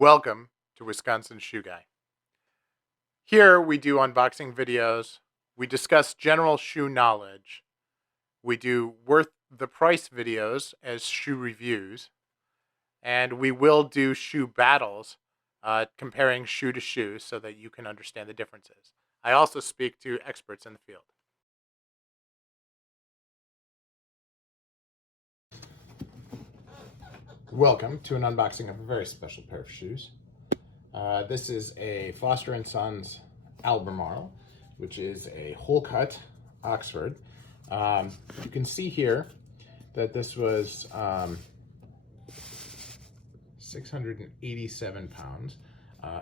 Welcome to Wisconsin Shoe Guy. Here we do unboxing videos, we discuss general shoe knowledge, we do worth the price videos as shoe reviews, and we will do shoe battles, comparing shoe to shoe so that you can understand the differences. I also speak to experts in the field. Welcome to an unboxing of a very special pair of shoes. This is a Foster & Sons Albemarle, which is a whole cut Oxford. You can see here that this was 687 pounds,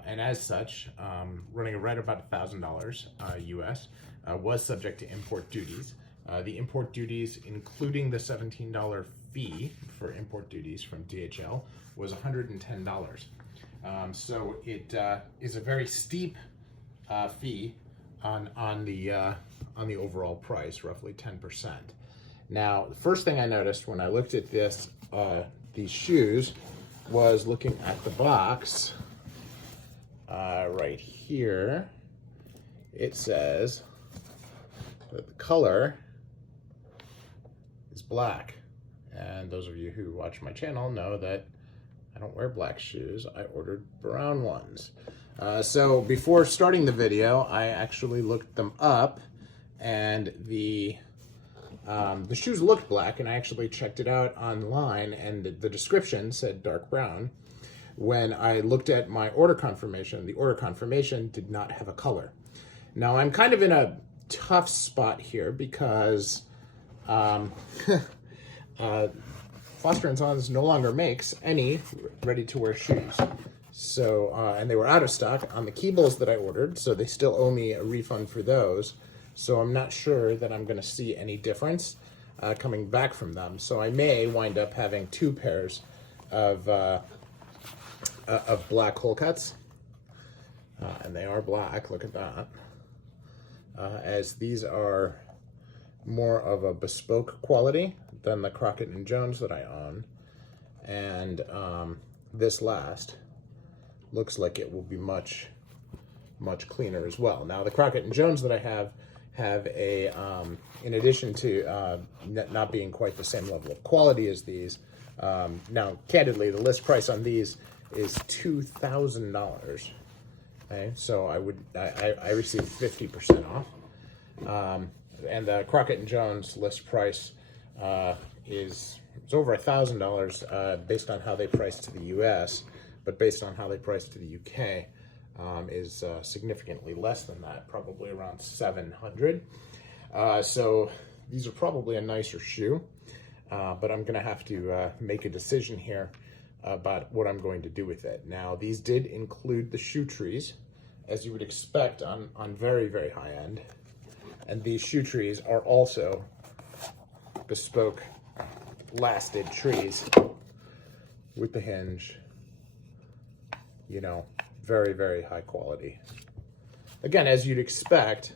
and as such, running right about $1,000 US, was subject to import duties. The import duties, including the $17 fee for import duties from DHL, was $110. So it is a very steep fee on the overall price, roughly 10%. Now, the first thing I noticed when I looked at these shoes was looking at the box. Right here, it says that the color is black. And those of you who watch my channel know that I don't wear black shoes. I ordered brown ones. So before starting the video, I actually looked them up, and the shoes looked black, and I actually checked it out online, and the description said dark brown. When I looked at my order confirmation, the order confirmation did not have a color. Now I'm kind of in a tough spot here because Foster & Sons no longer makes any ready-to-wear shoes. So, and they were out of stock on the Keebles that I ordered, so they still owe me a refund for those. So I'm not sure that I'm going to see any difference coming back from them. So I may wind up having two pairs of black hole cuts. And they are black, look at that. As these are more of a bespoke quality than the Crockett and Jones that I own, and this last looks like it will be much cleaner as well. Now the Crockett and Jones that I have a in addition to not being quite the same level of quality as these, now candidly the list price on these is $2,000. Okay, so I received 50% off. And the Crockett and Jones list price is over $1,000 based on how they price to the US, but based on how they price to the UK is significantly less than that, probably around $700. So these are probably a nicer shoe, but I'm going to have to make a decision here about what I'm going to do with it. Now, these did include the shoe trees, as you would expect on very, very high end. And these shoe trees are also bespoke lasted trees with the hinge, you know, very, very high quality. Again, as you'd expect,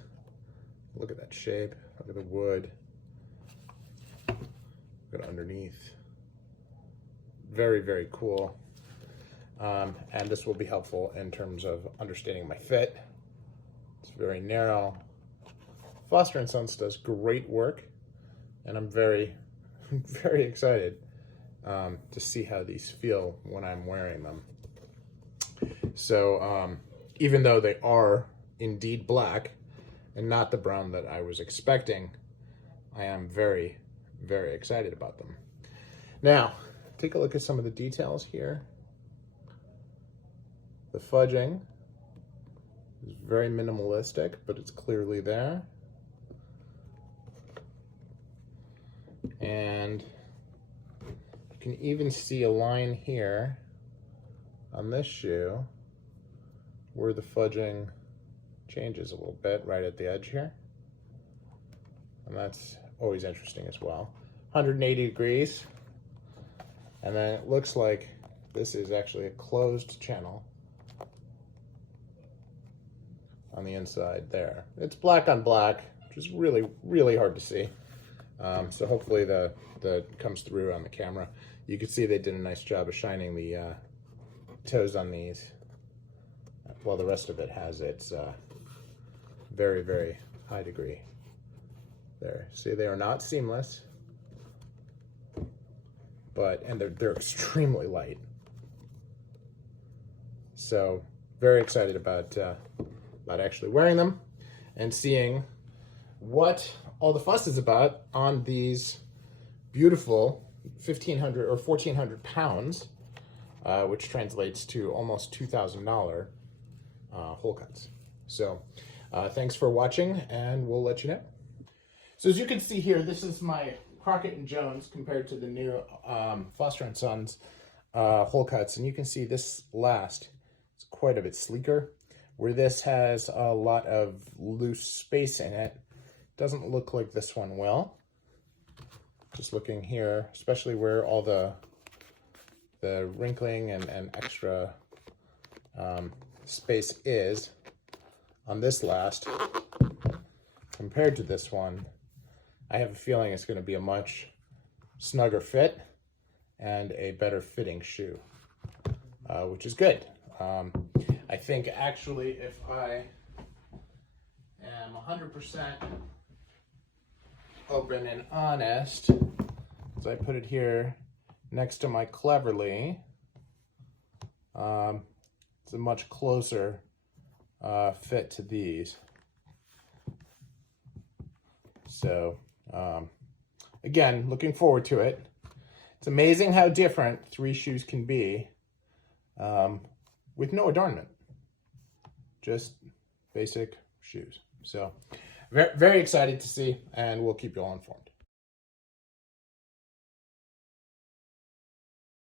look at that shape, look at the wood, look at underneath. Very, very cool. And this will be helpful in terms of understanding my fit. It's very narrow. Foster & Sons does great work, and I'm very, very excited to see how these feel when I'm wearing them. So even though they are indeed black and not the brown that I was expecting, I am very, very excited about them. Now, take a look at some of the details here. The fudging is very minimalistic, but it's clearly there. And you can even see a line here on this shoe where the fudging changes a little bit right at the edge here. And that's always interesting as well. 180 degrees. And then it looks like this is actually a closed channel on the inside there. It's black on black, which is really, really hard to see. So hopefully that comes through on the camera. You can see they did a nice job of shining the toes on these, while the rest of it has its very, very high degree. There, see, they are not seamless, and they're extremely light. So very excited about actually wearing them and seeing what all the fuss is about on these beautiful 1,500 or 1,400 pounds, which translates to almost $2,000 hole cuts. So thanks for watching, and we'll let you know. So as you can see here, this is my Crockett and Jones compared to the new Foster & Sons hole cuts, and you can see this last is quite a bit sleeker, where this has a lot of loose space in it. Doesn't look like this one will. Just looking here, especially where all the wrinkling and extra space is on this last compared to this one, I have a feeling it's going to be a much snugger fit and a better fitting shoe, which is good. I think actually, if I am 100% open and honest, as I put it here next to my Cleverly, it's a much closer fit to these. So again, looking forward to it. It's amazing how different 3 shoes can be with no adornment, just basic shoes. So very, very excited to see, and we'll keep you all informed.